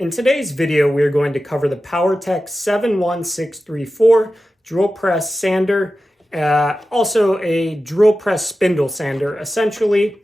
In today's video, we are going to cover the PowerTech 71634 drill press sander, also a drill press spindle sander. Essentially,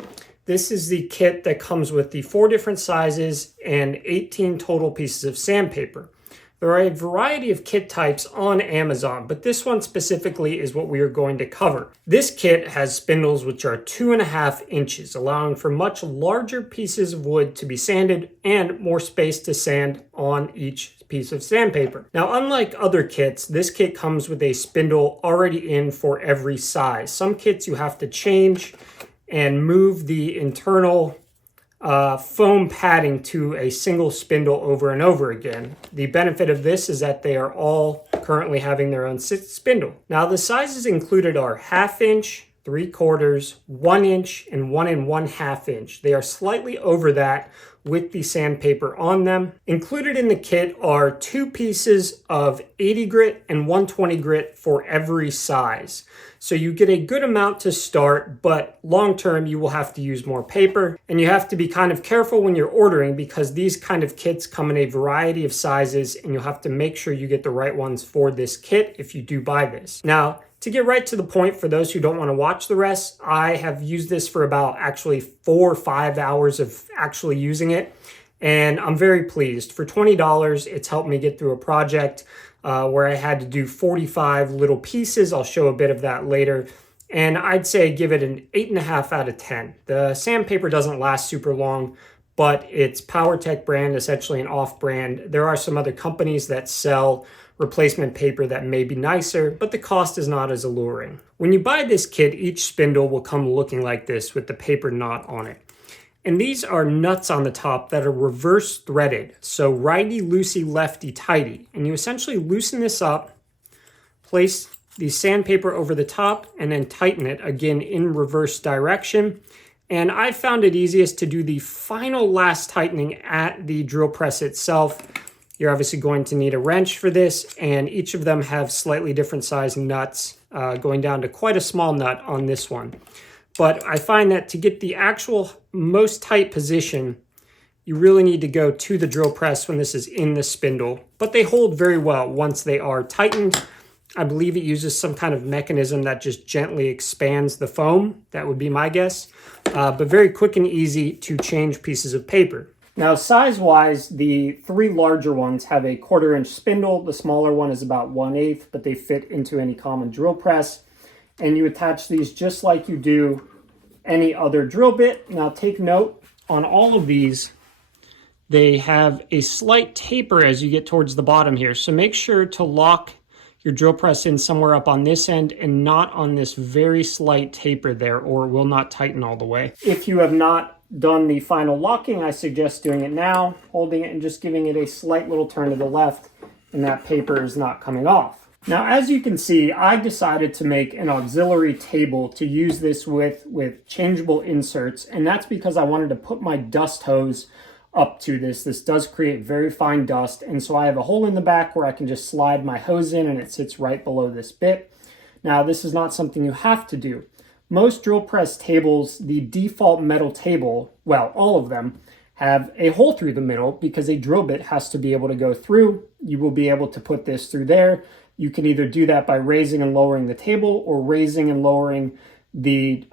this is the kit that comes with the 4 different sizes and 18 total pieces of sandpaper. There are a variety of kit types on Amazon, but this one specifically is what we are going to cover. This kit has spindles which are 2.5 inches, allowing for much larger pieces of wood to be sanded and more space to sand on each piece of sandpaper. Now, unlike other kits, this kit comes with a spindle already in for every size. Some kits you have to change and move the internal foam padding to a single spindle over and over again. The benefit of this is that they are all currently having their own spindle. Now, the sizes included are 1/2 inch, 3/4, 1 inch, and 1 1/2 inch. They are slightly over that with the sandpaper on them. Included in the kit are 2 pieces of 80 grit and 120 grit for every size. So you get a good amount to start, but long term you will have to use more paper, and you have to be kind of careful when you're ordering because these kind of kits come in a variety of sizes and you'll have to make sure you get the right ones for this kit if you do buy this. Now, to get right to the point, for those who don't want to watch the rest, I have used this for about actually 4 or 5 hours of actually using it, and I'm very pleased. For $20, it's helped me get through a project where I had to do 45 little pieces. I'll show a bit of that later. And I'd say give it an 8.5 out of 10. The sandpaper doesn't last super long, but it's PowerTech brand, essentially an off-brand. There are some other companies that sell replacement paper that may be nicer, but the cost is not as alluring. When you buy this kit, each spindle will come looking like this with the paper knot on it. And these are nuts on the top that are reverse threaded. So righty-loosey, lefty-tighty. And you essentially loosen this up, place the sandpaper over the top, and then tighten it again in reverse direction. And I found it easiest to do the final last tightening at the drill press itself. You're obviously going to need a wrench for this, and each of them have slightly different size nuts, going down to quite a small nut on this one. But I find that to get the actual most tight position, you really need to go to the drill press when this is in the spindle. But they hold very well once they are tightened. I believe it uses some kind of mechanism that just gently expands the foam. That would be my guess. But very quick and easy to change pieces of paper. Now, size-wise, the 3 larger ones have a 1/4 inch spindle. The smaller one is about 1/8, but they fit into any common drill press. And you attach these just like you do any other drill bit. Now, take note, on all of these, they have a slight taper as you get towards the bottom here. So make sure to lock your drill press in somewhere up on this end and not on this very slight taper there, or it will not tighten all the way. If you have not done the final locking, I suggest doing it now, holding it and just giving it a slight little turn to the left, and that paper is not coming off. Now, as you can see, I decided to make an auxiliary table to use this with changeable inserts, and that's because I wanted to put my dust hose up to this. This does create very fine dust, and so I have a hole in the back where I can just slide my hose in and it sits right below this bit. Now, this is not something you have to do. Most drill press tables, the default metal table, well, all of them, have a hole through the middle because a drill bit has to be able to go through. You will be able to put this through there. You can either do that by raising and lowering the table or raising and lowering the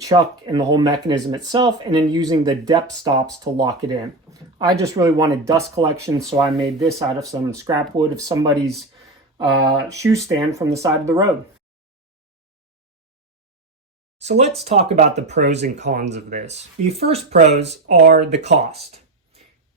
chuck and the whole mechanism itself, and then using the depth stops to lock it in. I just really wanted dust collection, so I made this out of some scrap wood of somebody's shoe stand from the side of the road. So let's talk about the pros and cons of this. The first pros are the cost.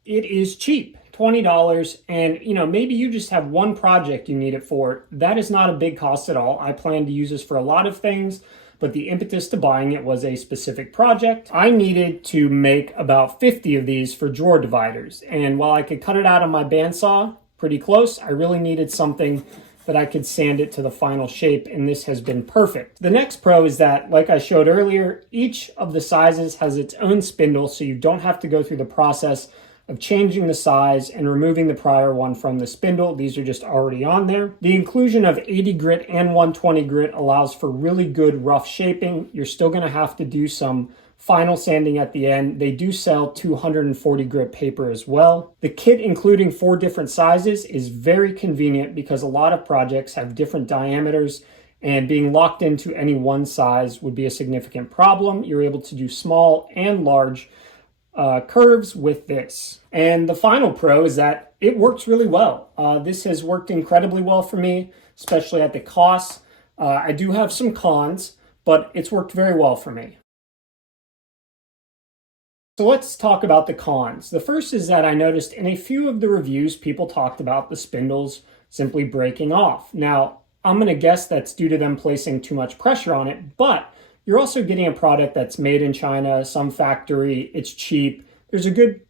It is cheap. $20, and maybe you just have one project you need it for. That is not a big cost at all. I plan to use this for a lot of things, but the impetus to buying it was a specific project. I needed to make about 50 of these for drawer dividers, and while I could cut it out on my bandsaw pretty close, I really needed something that I could sand it to the final shape, and this has been perfect. The next pro is that, like I showed earlier, each of the sizes has its own spindle, so you don't have to go through the process of changing the size and removing the prior one from the spindle. These are just already on there. The inclusion of 80 grit and 120 grit allows for really good rough shaping. You're still going to have to do some final sanding at the end. They do sell 240 grit paper as well. The kit, including 4 different sizes, is very convenient because a lot of projects have different diameters, and being locked into any one size would be a significant problem. You're able to do small and large curves with this. And the final pro is that it works really well. This has worked incredibly well for me, especially at the cost. I do have some cons, but it's worked very well for me. So let's talk about the cons. The first is that I noticed in a few of the reviews, people talked about the spindles simply breaking off. Now, I'm going to guess that's due to them placing too much pressure on it, but you're also getting a product that's made in China, some factory, it's cheap. There's a good,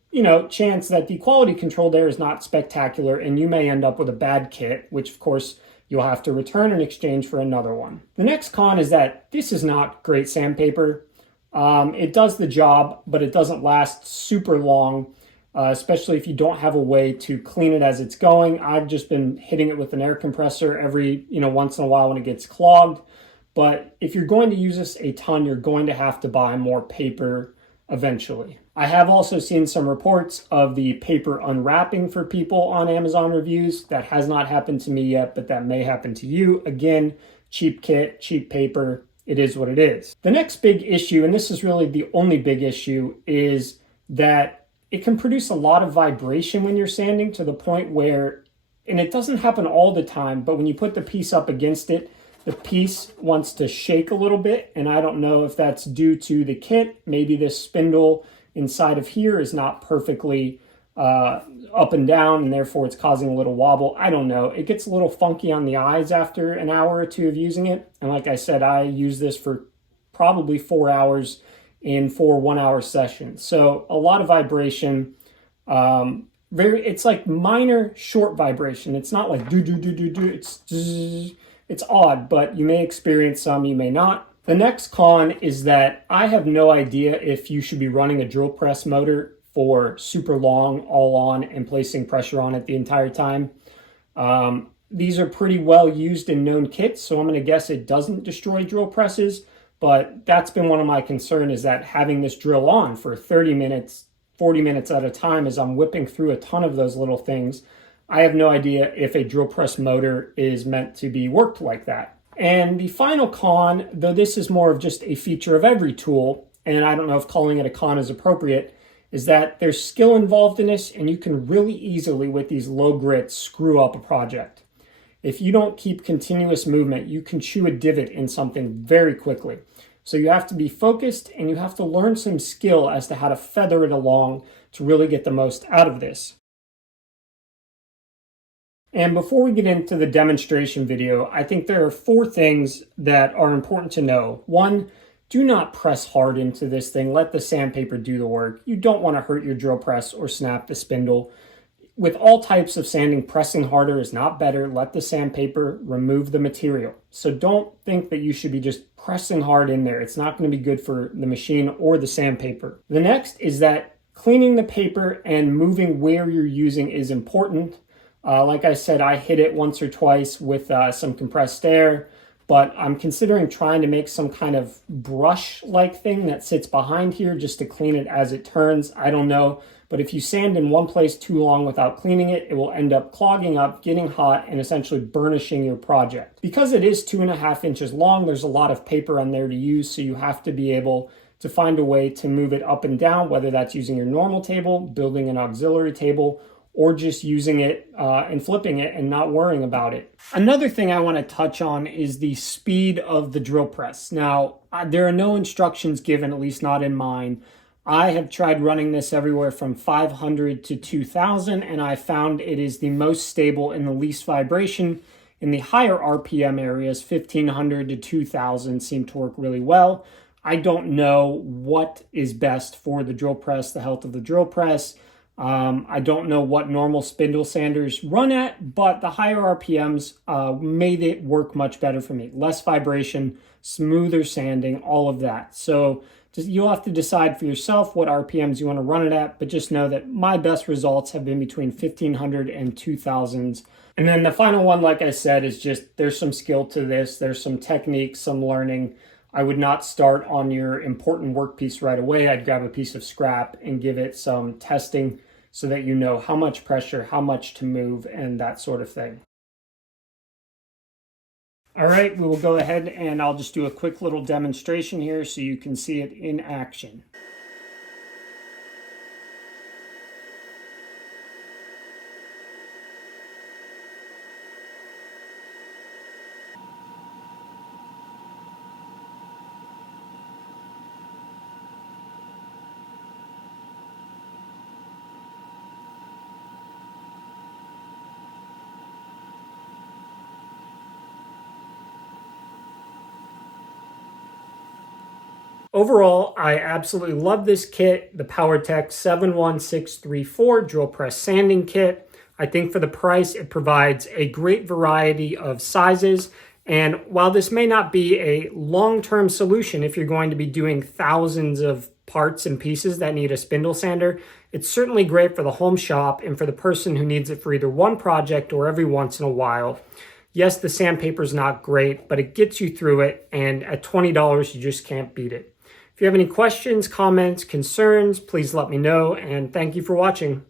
chance that the quality control there is not spectacular, and you may end up with a bad kit, which of course you'll have to return in exchange for another one. The next con is that this is not great sandpaper. It does the job, but it doesn't last super long, especially if you don't have a way to clean it as it's going. I've just been hitting it with an air compressor every, once in a while when it gets clogged. But if you're going to use this a ton, you're going to have to buy more paper eventually. I have also seen some reports of the paper unwrapping for people on Amazon reviews. That has not happened to me yet, but that may happen to you. Again, cheap kit, cheap paper. It is what it is. The next big issue, and this is really the only big issue, is that it can produce a lot of vibration when you're sanding, to the point where, and it doesn't happen all the time, but when you put the piece up against it, the piece wants to shake a little bit, and I don't know if that's due to the kit. Maybe this spindle inside of here is not perfectly up and down, and therefore it's causing a little wobble. I don't know. It gets a little funky on the eyes after an hour or two of using it. And like I said, I use this for probably 4 hours in 4 1-hour sessions. So a lot of vibration. It's like minor short vibration. It's not like do do do do do. It's odd, but you may experience some, you may not. The next con is that I have no idea if you should be running a drill press motor for super long, all on, and placing pressure on it the entire time. These are pretty well used and known kits, so I'm going to guess it doesn't destroy drill presses, but that's been one of my concerns, is that having this drill on for 30 minutes, 40 minutes at a time as I'm whipping through a ton of those little things, I have no idea if a drill press motor is meant to be worked like that. And the final con, though this is more of just a feature of every tool, and I don't know if calling it a con is appropriate, is that there's skill involved in this, and you can really easily, with these low grits, screw up a project. If you don't keep continuous movement, you can chew a divot in something very quickly. So you have to be focused, and you have to learn some skill as to how to feather it along to really get the most out of this. And before we get into the demonstration video, I think there are 4 things that are important to know. 1, do not press hard into this thing. Let the sandpaper do the work. You don't want to hurt your drill press or snap the spindle. With all types of sanding, pressing harder is not better. Let the sandpaper remove the material. So don't think that you should be just pressing hard in there. It's not going to be good for the machine or the sandpaper. The next is that cleaning the paper and moving where you're using is important. Like I said, I hit it once or twice with some compressed air, but I'm considering trying to make some kind of brush-like thing that sits behind here just to clean it as it turns. I don't know, but if you sand in one place too long without cleaning it, it will end up clogging up, getting hot, and essentially burnishing your project. Because it is 2.5 inches long, there's a lot of paper on there to use, so you have to be able to find a way to move it up and down, whether that's using your normal table, building an auxiliary table, or just using it and flipping it and not worrying about it. Another thing I want to touch on is the speed of the drill press. Now, there are no instructions given, at least not in mine. I have tried running this everywhere from 500 to 2000, and I found it is the most stable and the least vibration. In the higher RPM areas, 1500 to 2000 seem to work really well. I don't know what is best for the drill press, the health of the drill press. I don't know what normal spindle sanders run at, but the higher RPMs made it work much better for me. Less vibration, smoother sanding, all of that. So you'll have to decide for yourself what RPMs you want to run it at, but just know that my best results have been between 1500 and 2000s. And then the final one, like I said, is just there's some skill to this. There's some technique, some learning. I would not start on your important workpiece right away. I'd grab a piece of scrap and give it some testing so that you know how much pressure, how much to move, and that sort of thing. All right, we will go ahead and I'll just do a quick little demonstration here so you can see it in action. Overall, I absolutely love this kit, the PowerTech 71634 drill press sanding kit. I think for the price, it provides a great variety of sizes. And while this may not be a long-term solution if you're going to be doing thousands of parts and pieces that need a spindle sander, it's certainly great for the home shop and for the person who needs it for either one project or every once in a while. Yes, the sandpaper is not great, but it gets you through it, and at $20, you just can't beat it. If you have any questions, comments, concerns, please let me know, and thank you for watching.